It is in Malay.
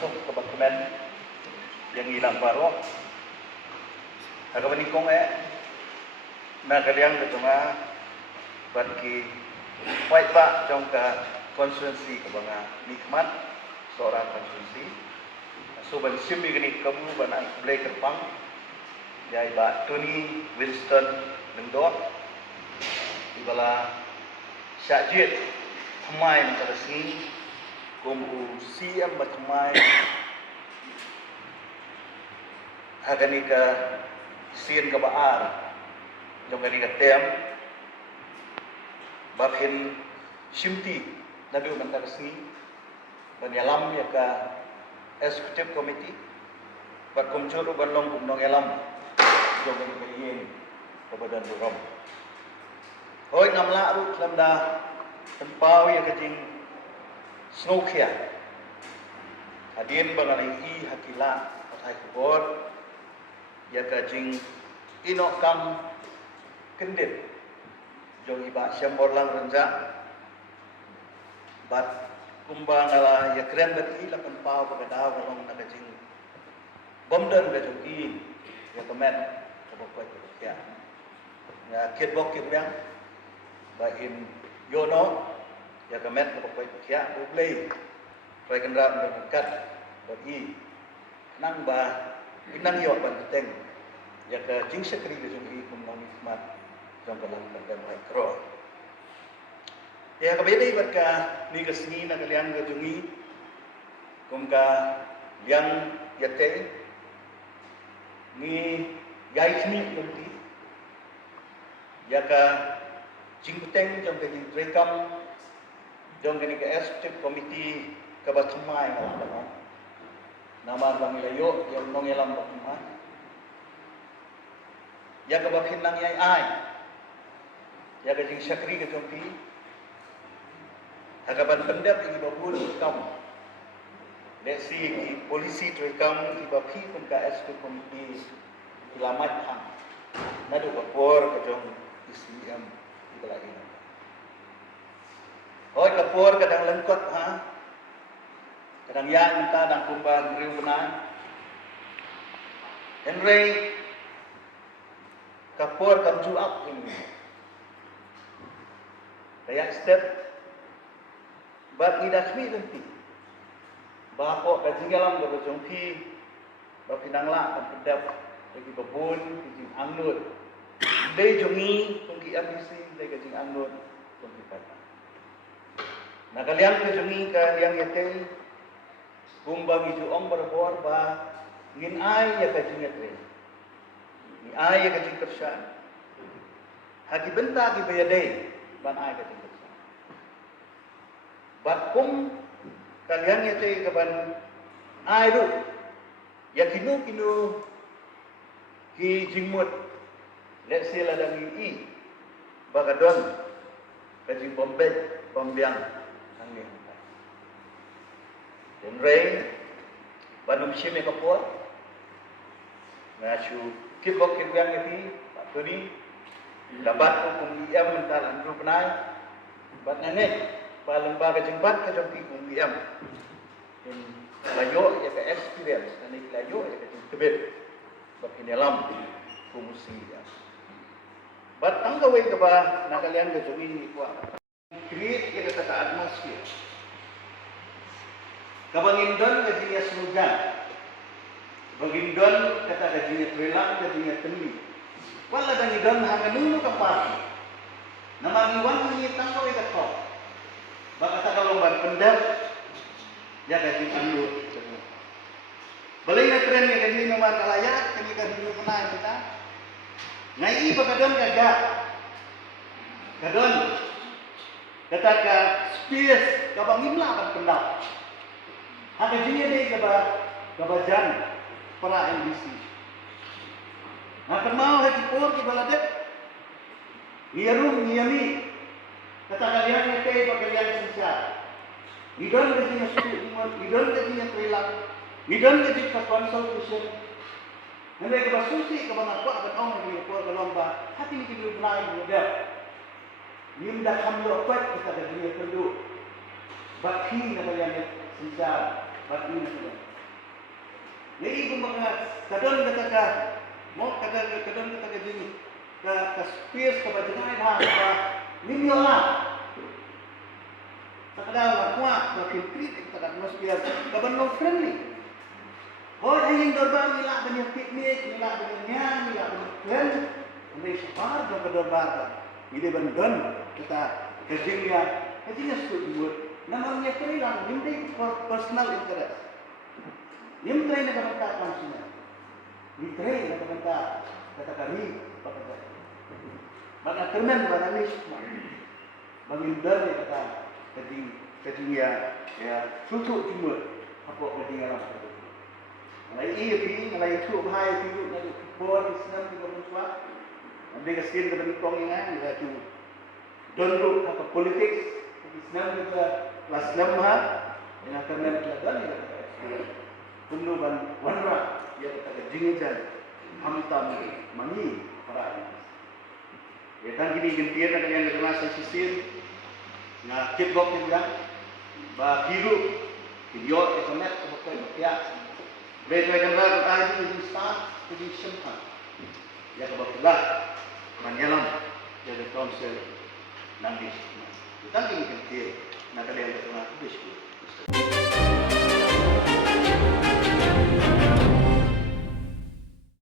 sok kebatmen yang hilang baru agak menikung na kalian ketengah bagi white pak trong ka konstituensi ke banga nikmat seorang konstituensi so ban simi gini kamu ban blay kerpang yai ba Tony Winston Lengdot ibala syajit thamai mentarasi kumbu siam batmai haganika sien ka baar jong ganika tem bakin shimti nabi mentarasi banyalam ya ka executive committee bakum juru banlong kumnong elam jong ganika yin kebadan buram hoi ngamla ru lamda tempau ya kajing snowkia hadin bangalai i hakila patai kubor ya kajing inokam kendit jong iba syambor lang renja bat kumbang ala ya keren berarti lapan pau pagadaw kalong na kajing bomdan kajong i ya kemen kabokot ya ya kitbok kitbang bain yono ya kemen kabokot ya bublay rai kendra berkat bagi nang ba inang yo ban teng ya ka jing sekri kajong i kumnong nikmat jong kalang dan mikro ya kabeda ibat ka ni kasni na kalian kajungi kum ka yang yate ni guys ni kunti ya ka jingteng jong ka jing rekam jong ka ni ka executive committee ka batumai na nama bang layo yang nongelam batumai ya ka bakin nang yai ai ya ka jing syakri ka jong pi hakapan pendap ini babul kam lesi ki polisi terekam ki bapi pun ka SK komiti selamat hang nadu kapor kajong ICM ibala ina hoi kapor kadang lengkot ha kadang yang minta dang kumbang riu benar Henry kapor kam juak ini kayak step bat ida khmi lenti ba ko ka jingalam do jong pi ba pinangla kan pedap lagi babun jing angnut dei jongi tungki ambisi dei ka jing angnut tungki pata na kalian ka jongi ka yang yete kumbang iju ong berbor ba ngin ai ya ka jing yete ni ai ya ka jing kersan haki benta ki bayadei ban ai ka jing bat kum kalian ya cai kaban airu ya kinu ki jingmut let sila dangi i bagadon kajing bombet bombyang angin dan rei banum shime kapor ngasu kibok kibyang iti patuni dapat hukum iam mental andru penai bat nanek lembaga jembat ke jompi UIM dan layo ya ke experience dan layo ya ke tebet bagi dalam fungsi ya batang gawe ke ba na kalian ke jompi kuat create ya kata atmosfer kabangindon ke jinya senujan bagindon kata ke jinya trelang ke jinya temi wala dangidon hanganunu kapati namaniwan ni tanggaw ita ko baka kalau ban pendap ya gaji andu beli na tren ni gaji nomor kalayak kami kan dulu pernah kita ngai bagadon gagak gadon kataka space kabang imla kan pendap ada jinya dei kabajan para NBC nah termau hati por ki baladet niarum niami kata kalian yang kaya kalian sisa idon gajinya suku idon gajinya trilak idon gajinya consultation nanti kita susi ke mana kuat dan orang yang kuat dalam bah hati ini kita benar muda ni muda hamil kuat kita gajinya perlu bakhi na kalian sisa Ba't ini sudah? Jadi ibu mga kadon kata ka, mo kadon kata ka jini, ka space ka ba jangan ha, ninyo na. Takadaw kuat, makin kritik takad mas biar kaban no friendly. Oh, ingin dorbar nila banyak piknik, nila banyak nyan, nila banyak plan. Hindi sabar dong kedorbar. Hindi bandon kita kajingnya setuju. Namanya perilang, hindi personal interest. Yung try na kamanta pansinan. Yung try na kamanta katakari pakata. Mga termen ba na mismo. Mangindar ni kata kadinya ya tutu cuma apa kadinya lang. Ngalay iya pi ngalay tu bahaya pi na por islam di Indonesia. Ande kaskin ka dami tong nga nila tu. Donlo apa politik Islam kita kelas 6 ha. Yang akan menjadi ni Kuno ban wanra ya kata jingijan hamtam mani para ya tang gini gentian ada yang kelas sisir na kitbok yang ba biru video internet ko ko ya bedo yang ba ta di start di simpan ya ka ba manyalam ya de konsel nang di tang gini gentian na kalian kelas 10